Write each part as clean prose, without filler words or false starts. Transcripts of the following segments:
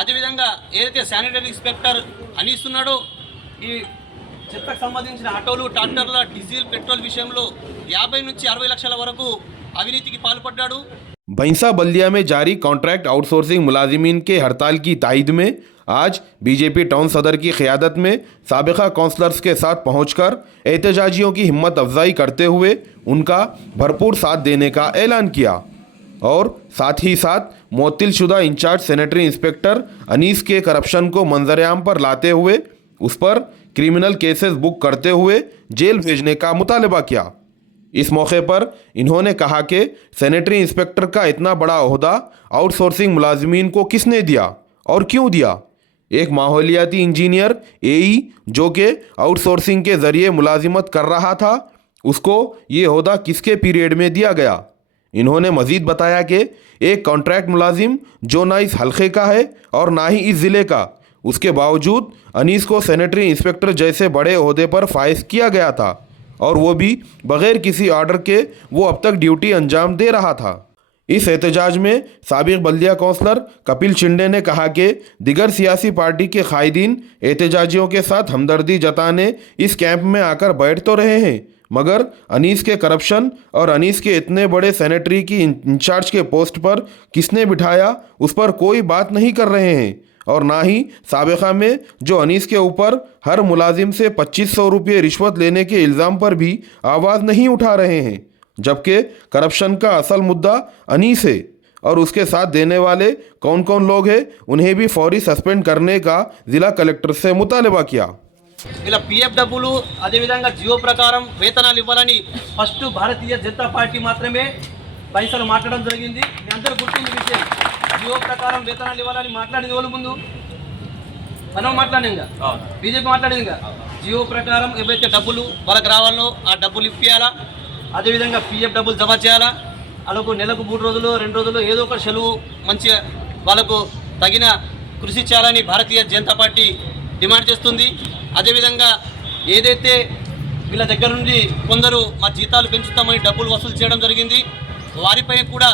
అదేవిధంగా ఏదైతే sanitary inspector Anees ఉన్నాడో ఈ చెత్తకు సంబంధించిన ఆటోలు ట్రాక్టర్ల డీజిల్ పెట్రోల్ విషయంలో 50 నుంచి 60 లక్షల వరకు అవినీతికి పాల్పడ్డాడు। भैंसा बल्दिया में जारी कॉन्ट्रैक्ट आउटसोर्सिंग मुलाजिमीन के हड़ताल की तायद में आज बीजेपी टाउन सदर की क़यादत में साबिक़ा काउंसलर्स के साथ पहुंचकर एहतजाजियों की हिम्मत अफजाई करते हुए उनका भरपूर साथ देने का ऐलान किया और साथ ही साथ मुअत्तिलशुदा इंचार्ज सैनिटरी इंस्पेक्टर अनीस के करप्शन को मंजरेआम पर लाते हुए उस पर क्रिमिनल केसेस बुक करते हुए जेल भेजने का मुतालबा किया। इस मौके पर इन्होंने कहा कि सैनिटरी इंस्पेक्टर का इतना बड़ा ओहदा आउटसोर्सिंग मुलाजिमीन को किसने दिया और क्यों दिया। एक माहौलियाती इंजीनियर एई जो कि आउटसोर्सिंग के ज़रिए मुलाजिमत कर रहा था उसको ये ओहदा किसके पीरियड में दिया गया। इन्होंने मज़ीद बताया कि एक कॉन्ट्रैक्ट मुलाजिम जो ना इस हल्के का है और ना ही इस ज़िले का, उसके बावजूद अनीस को सैनिटरी इंस्पेक्टर जैसे बड़े ओहदे पर फाइज किया गया था और वो भी बग़ैर किसी ऑर्डर के वो अब तक ड्यूटी अंजाम दे रहा था। इस एहतजाज में साबिक़ बल्दिया काउंसलर कपिल शिंदे ने कहा कि दिगर सियासी पार्टी के कायदीन एहतजाजियों के साथ हमदर्दी जताने इस कैंप में आकर बैठ तो रहे हैं, मगर अनीस के करप्शन और अनीस के इतने बड़े सैनिटरी की इंचार्ज के पोस्ट पर किसने बिठाया उस पर कोई बात नहीं कर रहे हैं और ना ही साबिक़ा में जो अनीस के ऊपर हर मुलाजिम से 2500 रुपये रिश्वत लेने के इल्ज़ाम पर भी आवाज़ नहीं उठा रहे हैं, जबकि करप्शन का असल मुद्दा अनीस है और उसके साथ देने वाले कौन कौन लोग हैं उन्हें भी फौरी सस्पेंड करने का ज़िला कलेक्टर से मुतालबा किया। ఇలా పిఎఫ్ డబ్బులు అదేవిధంగా జియో ప్రకారం వేతనాలు ఇవ్వాలని ఫస్ట్ భారతీయ జనతా పార్టీ మాత్రమే పైసలు మాట్లాడడం జరిగింది। మీ అందరూ గుర్తుంది విషయం, జియో ప్రకారం వేతనాలు ఇవ్వాలని మాట్లాడింది వాళ్ళు ముందు మనం మాట్లాడిందిగా, బీజేపీ మాట్లాడిందిగా। జియో ప్రకారం ఏవైతే డబ్బులు వాళ్ళకి రావాలనో ఆ డబ్బులు ఇప్పియాలా, అదేవిధంగా పిఎఫ్ డబ్బులు జమ చేయాలా, వాళ్ళకు నెలకు 3 రోజులు 2 రోజులు ఏదో ఒక సెలవు మంచిగా వాళ్ళకు తగిన కృషి చేయాలని భారతీయ జనతా పార్టీ డిమాండ్ చేస్తుంది। అదేవిధంగా ఏదైతే వీళ్ళ దగ్గర నుండి కొందరు మా జీతాలు పెంచుతామని డబ్బులు వసూలు చేయడం జరిగింది, వారిపై కూడా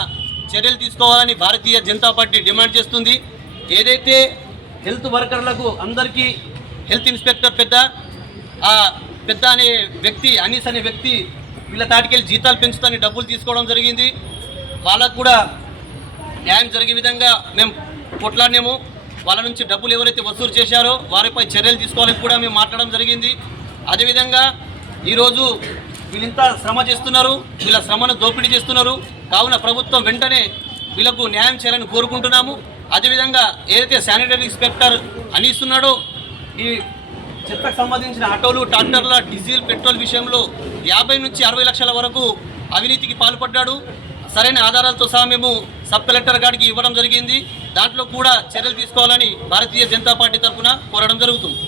చర్యలు తీసుకోవాలని భారతీయ జనతా పార్టీ డిమాండ్ చేస్తుంది। ఏదైతే హెల్త్ వర్కర్లకు అందరికీ హెల్త్ ఇన్స్పెక్టర్ పెద్ద అనే వ్యక్తి అనీస్ అనే వ్యక్తి వీళ్ళ తాటికెళ్ళి జీతాలు పెంచుతాని డబ్బులు తీసుకోవడం జరిగింది, వాళ్ళకు కూడా న్యాయం జరిగే విధంగా మేము కొట్లాడినాము। వాళ్ళ నుంచి డబ్బులు ఎవరైతే వసూలు చేశారో వారిపై చర్యలు తీసుకోవాలని కూడా మేము మాట్లాడడం జరిగింది। అదేవిధంగా ఈరోజు వీళ్ళంత శ్రమ చేస్తున్నారు, వీళ్ళ శ్రమను దోపిడీ చేస్తున్నారు, కావున ప్రభుత్వం వెంటనే వీళ్ళకు న్యాయం చేయాలని కోరుకుంటున్నాము। అదేవిధంగా ఏదైతే శానిటరీ ఇన్స్పెక్టర్ అనీస్ ఉన్నాడో ఈ చెత్తకు సంబంధించిన ఆటోలు ట్రాక్టర్ల డీజిల్ పెట్రోల్ విషయంలో 50 నుంచి 60 లక్షల వరకు అవినీతికి పాల్పడ్డాడు। సరైన ఆధారాలతో సహా మేము సబ్ కలెక్టర్ గారికి ఇవ్వడం జరిగింది, దాంట్లో కూడా చర్యలు తీసుకోవాలని భారతీయ జనతా పార్టీ తరఫున కోరడం జరుగుతుంది।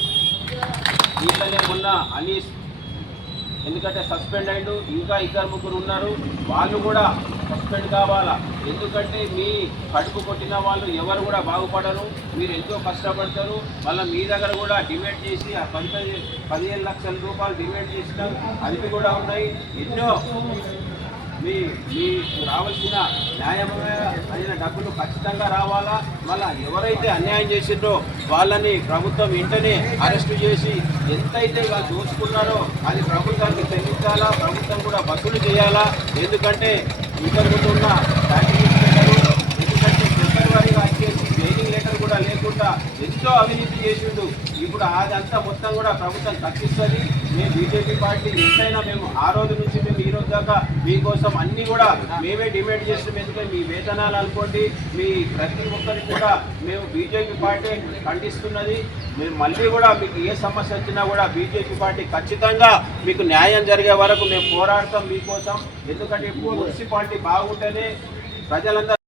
మొన్న అనీస్ ఎందుకంటే సస్పెండ్ అయ్యిండు, ఇంకా 2-3 ఉన్నారు, వాళ్ళు కూడా సస్పెండ్ కావాలా। ఎందుకంటే మీ కడుపు కొట్టిన వాళ్ళు ఎవరు కూడా బాగుపడరు, మీరు ఎంతో కష్టపడతారు, మళ్ళీ మీ దగ్గర కూడా డిమాండ్ చేసి 15 లక్షల రూపాయలు డిమాండ్ చేసినాం, అవి కూడా ఉన్నాయి। ఎన్నో మీకు రావాల్సిన న్యాయమైన డబ్బులు ఖచ్చితంగా రావాలా। మళ్ళీ ఎవరైతే అన్యాయం చేసిండ్రో వాళ్ళని ప్రభుత్వం వెంటనే అరెస్టు చేసి ఎంతైతే దోచుకున్నారో అది ప్రభుత్వానికి చెల్లించాలా, ప్రభుత్వం కూడా వసూలు చేయాలా। ఎందుకంటే ఇంతకుముందు ఉన్న ఎందుకంటే ఫిబ్రవరిగా వచ్చేసి జైనింగ్ లెటర్ కూడా లేకుండా ఎంతో అవినీతి చేసిండు, ఇప్పుడు అదంతా మొత్తం కూడా ప్రభుత్వం తగ్గిస్తుంది। మేము బీజేపీ పార్టీ ఎంతైనా మేము ఆ రోజు నుంచి మేము ఈ రోజు దాకా మీకోసం అన్నీ కూడా మేమే డిమాండ్ చేస్తున్నాం। ఎందుకంటే మీ వేతనాలు అనుకోండి, మీ ప్రతి ఒక్కరికి కూడా మేము బీజేపీ పార్టీ ఖండిస్తున్నది। మేము మళ్ళీ కూడా మీకు ఏ సమస్య వచ్చినా కూడా బీజేపీ పార్టీ ఖచ్చితంగా మీకు న్యాయం జరిగే వరకు మేము పోరాడతాం మీకోసం। ఎందుకంటే మున్సిపాలిటీ బాగుంటేనే ప్రజలందరూ